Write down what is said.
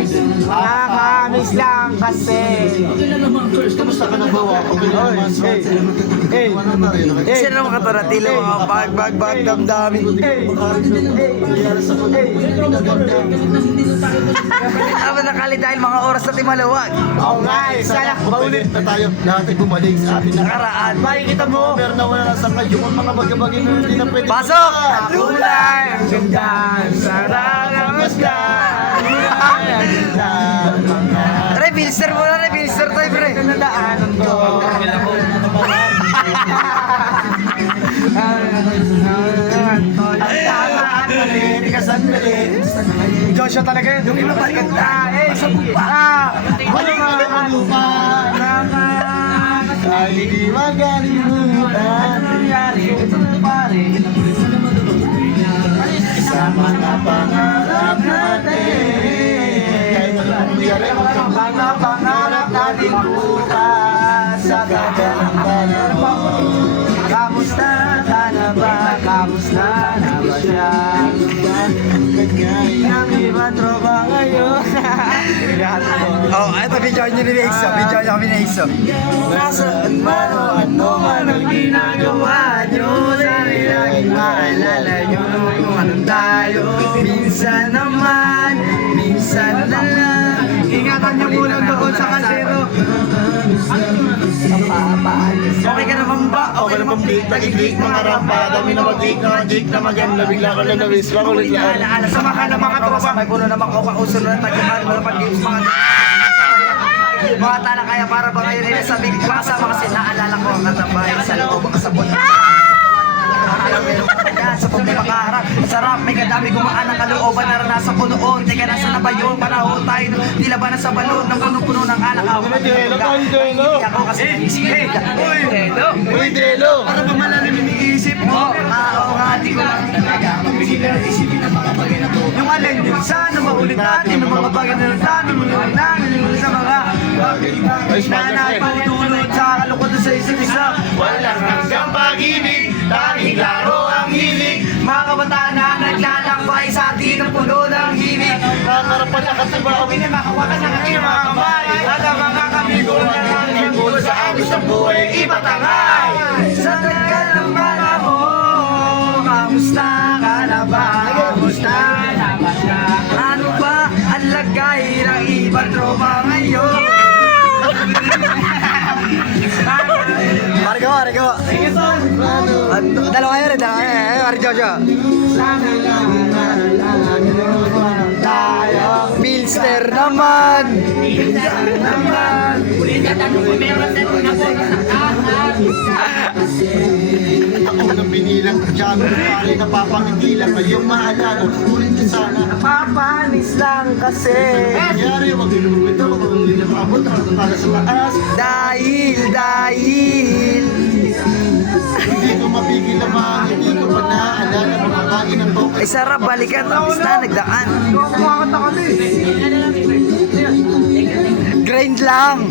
Nakakamiss lang kasi. Kamusta ka na bawa? Okay naman. Sino naman kataratili mga bag damdamin. Ano nakali dahil mga oras na timaluwag. Oo nga eh, sana Paulit na tayo. Lahat ay bumalik sa ating Nakaraan. makikita mo. Pero nawala na sa kayo ang mga bagay-bagay na hindi na pwede. Pasok! Kulay ang ganda, sarang ang masdan. Pre, bilister mo na, bilister tayo, pre. Nadaanan ko. Joshua talaga yun. Yung iba maganda. Sa bupa. Wala mga lupa. Ay, di magalimutan. Nangyari ito pare. Sa mga pangarap natin. Kahit ano mangyari, Mga pangarap natin bukas sa kagalang kamusta ka na ba? Kamusta na ba siya? Ang iba tropa ngayon. Oh, ito video nyo ni Nexo. Video nyo kami ni Nexo. Nasaan man o ano man ang ginagawa nyo, sana laging maalala nyo kung anong tayo. Minsan naman, minsan na lang. Ingatan nyo muna doon sa kasero. Okay ka naman ba? okay naman big, nagigig mga rampa. Dami na mag-gig na maganda. Bigla ko lang na-miss. Makulit lang. Alaala sa mga tropa. May puno naman ko kauso na taguan mo na pag-games mga tala kaya para ba ngayon ay sabi ko kasama kasi naalala ko ang katabay sa loob ang kasabot. Sa problema kaharap, sarap, may kadami gumaan ang kalooban naranasan ko noon. Teka, nasa na ba yun? Panahon tayo, tila ba nasa balon ng puno-puno ng alak ako. Hindi ako kasi naisip. Uy, Delo. Uy, Delo! Para ba malalim iniisip mo? Oo nga, di ko lang talaga mapigilan na isipin ang mga bagay na to. Yung alin yun, sana maulit natin ang mga bagay na natin. Muluhan namin yung sa mga nanay pautulot sa kalukutan sa isa't isa. Walang hanggang pag-ibig, tanging laro ang hilig. Mga kabataan na naglalakbay sa atin ang puno ng himig. Nakarapan na kasi ba? Pinamakawakan ng aking mga kamay at ang mga kamigo na nangyayang sa agos ng buhay ibatangay. Sa tagal ng panahon, kamusta ka na ba? Kamusta na ba siya? Ano ba ang lagay ng ibang tropa ngayon? Marigo. Dalawa kayo rin, Mari Jojo. Sana lang nalalaman tayo. Pilster naman. Minsan naman. Ako nang binilang kadyado. Pari napapangiti lang ngayong maalala. Ulit ka sana. Papanis lang kasi. Nangyari, wag inuwit ako. Kung hindi na maabot, nakatala sa taas. Dahil. Hindi ko mapigil na mahal. Hindi ko pa naaalala. Mga bagay ng to. Ay sarap, balikan. Tapos na, nagdaan. Kumakanta ka na Grind lang.